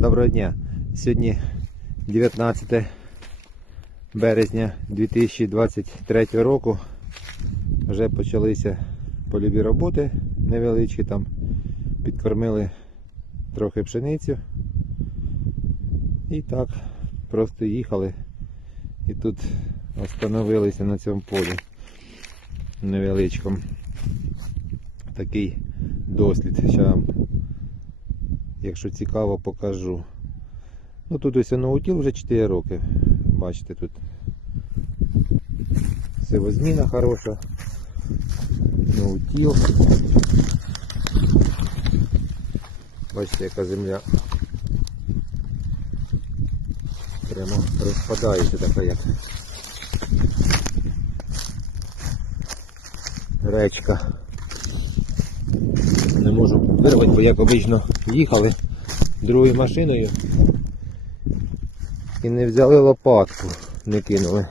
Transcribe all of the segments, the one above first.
Доброго дня. Сьогодні 19 березня 2023 року. Вже почалися польові роботи невеличкі там. Підкормили трохи пшеницю. І так просто їхали. І тут остановилися на цьому полі невеличкому. Такий дослід. Зараз Якщо цікаво, покажу. Ну тут ось наутіл вже 4 роки. Бачите, тут сивозміна хороша. Наутіл. Бачите, яка земля прямо розпадається така як речка не можу вирвати, бо як обично їхали другою машиною і не взяли лопатку, не кинули.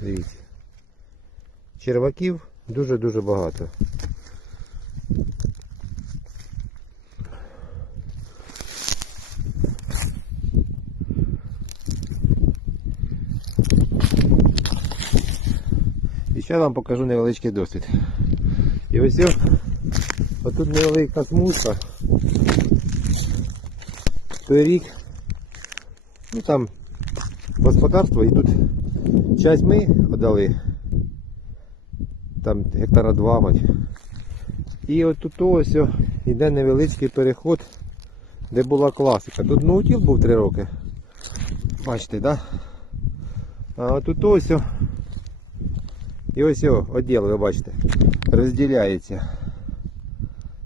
Дивіться. Черваків дуже-дуже багато. Зараз вам покажу невеличкий досвід. І ось о, отут невелика смужка. Той рік, ну там господарство і тут часть ми подали, там гектара два мать. І от тут ось йде невеличкий переход, де була класика. Тут наутіл був три роки. Бачите, так? Да? А от тут ось і ось о, відділ, ви бачите, розділяється.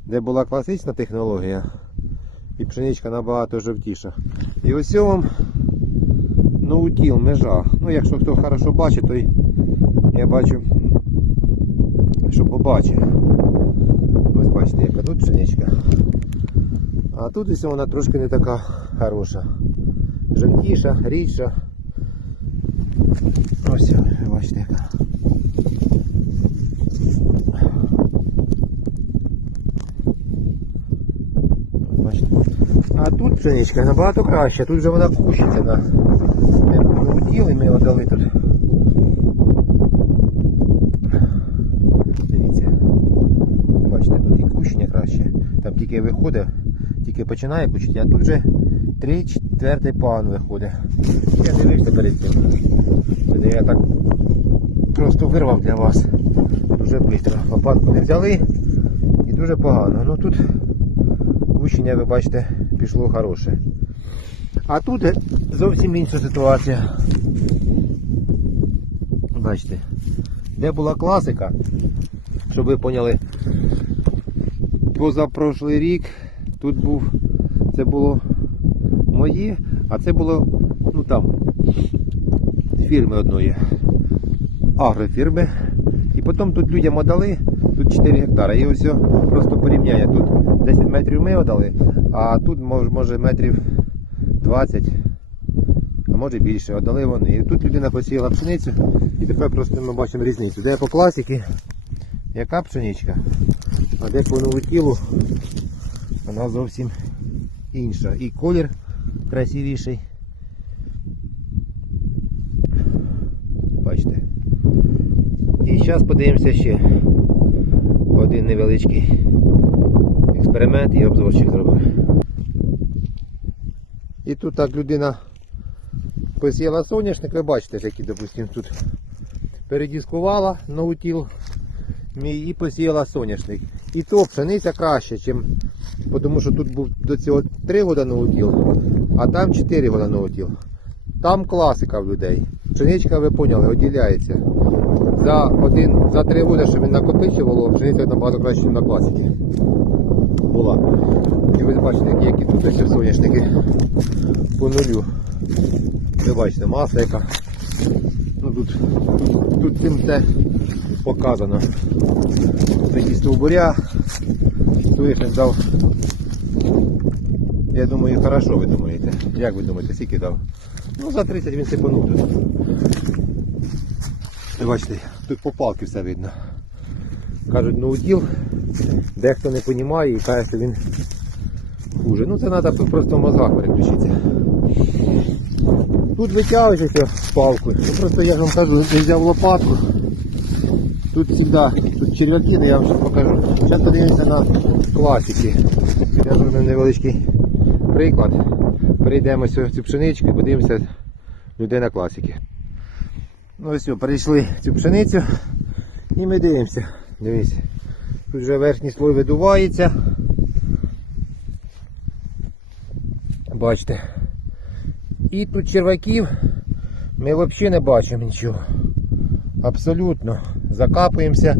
Де була класична технологія, і пшеничка набагато жовтіша. І ось вам ноутіл, межа. Ну, якщо хто хорошо бачить, то й я бачу, що побачить. Ось бачите, яка тут пшеничка. А тут ось вона трошки не така хороша. Жовтіша, рідша. Ось, бачите яка. А тут пшеничка набагато краще, тут вже вона кущиться на утіл і ми його дали тут. Дивіться. Бачите, тут і кущення краще. Там тільки виходить, тільки починає кущити, а тут вже 3-4 пан виходить. Я дивився перед тим. Це я так просто вирвав для вас. Дуже швидко. Лопатку не взяли і дуже погано. Ну тут кущення, ви бачите, пішло хороше. А тут зовсім інша ситуація. Бачите, де була класика, щоб ви поняли, позапрошлий рік тут був, це було моє, а це було, ну там, фірми одної, агрофірми. І потім тут людям отдали, тут 4 гектара. І ось просто порівняє. Тут 10 метрів ми отдали, а тут може метрів 20, а може більше. Отдали вони. І тут людина посіяла пшеницю і тепер просто ми бачимо різницю. Де по класіки, яка пшеничка, а де по новотілу вона зовсім інша. І колір красивіший. Бачите. І зараз подивимося ще один невеличкий експеримент і обзорчик зробимо. І тут так людина посіяла соняшник, ви бачите, який, допустимо, тут передіскувала наутіл мій і посіяла соняшник. І то пшениця краще, чим, тому що тут був до цього 3 года наутіл, а там 4 года наутіл. Там класика в людей. Пшеничка, ви поняли, виділяється. За один, за три роки, щоб він накопичувало, пшениця набагато краще, ніж на класиці. Була. І ви бачите, які, які тут ось соняшники по нулю. Ви бачите, маса яка. Ну, тут, тут, тут цим все показано. Такі стовбуря. Соняшник дав. Я думаю, хорошо ви думаєте. Як ви думаєте, скільки дав? Ну за 30 він сипанув тут. Бачите, тут по палки все видно. Кажуть, ноутіл, дехто не розуміє і каже, що він хуже. Ну це треба просто в мозгах переключитися. Тут витягуєш ось палку. Ну, просто я ж вам кажу, я взяв лопатку. Тут завжди, тут черв'яки, я вам ще покажу. Зараз подивимося на класики. Я зробив невеличкий приклад. Перейдемо цю пшеничку і подивимося людей на класики. Ну ось, перейшли цю пшеницю і ми дивимося. Дивіться. Тут вже верхній слой видувається. Бачите. І тут черваків ми взагалі не бачимо нічого. Абсолютно. Закапуємося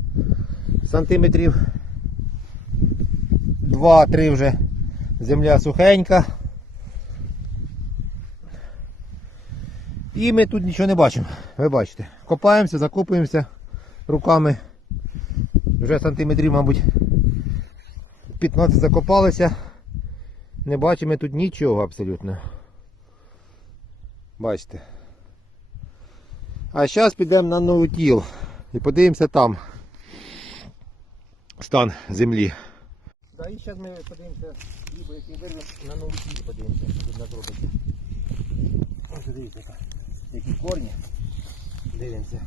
сантиметрів 2-3 вже земля сухенька. І ми тут нічого не бачимо. Ви бачите. Копаємося, закопуємося руками. Вже сантиметрів, мабуть, 15 закопалися. Не бачимо тут нічого абсолютно. Бачите. А зараз підемо на ноутіл і подивимося там стан землі. Да, і зараз ми подивимося, який вирвемо на ноутіл подивимося, що тут накропиться. Ось дивіться, так. які корні. Дивимося.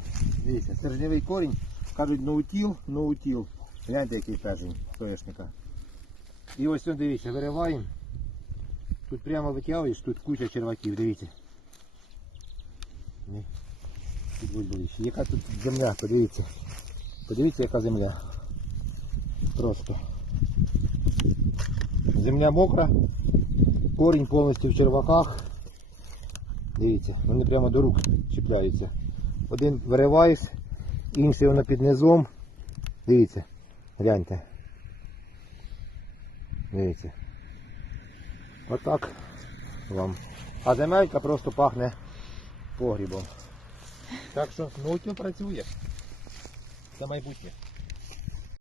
Дивіться, стержневий корінь. Кажуть ноутіл, ноутіл. Гляньте, який стержень соняшника. І ось он, дивіться, вириваємо. Тут прямо витягуєш, тут куча черваків, дивіться. Ні. Тут будь ближче. Яка тут земля, подивіться. Подивіться, яка земля. Просто. Земля мокра, корінь повністю в черваках. Дивіться, вони прямо до рук чіпляються. Один вириваюсь, інший воно під низом. Дивіться, гляньте. Дивіться. Отак вам. А земелька просто пахне погрібом. Так що нутю працює. Це майбутнє.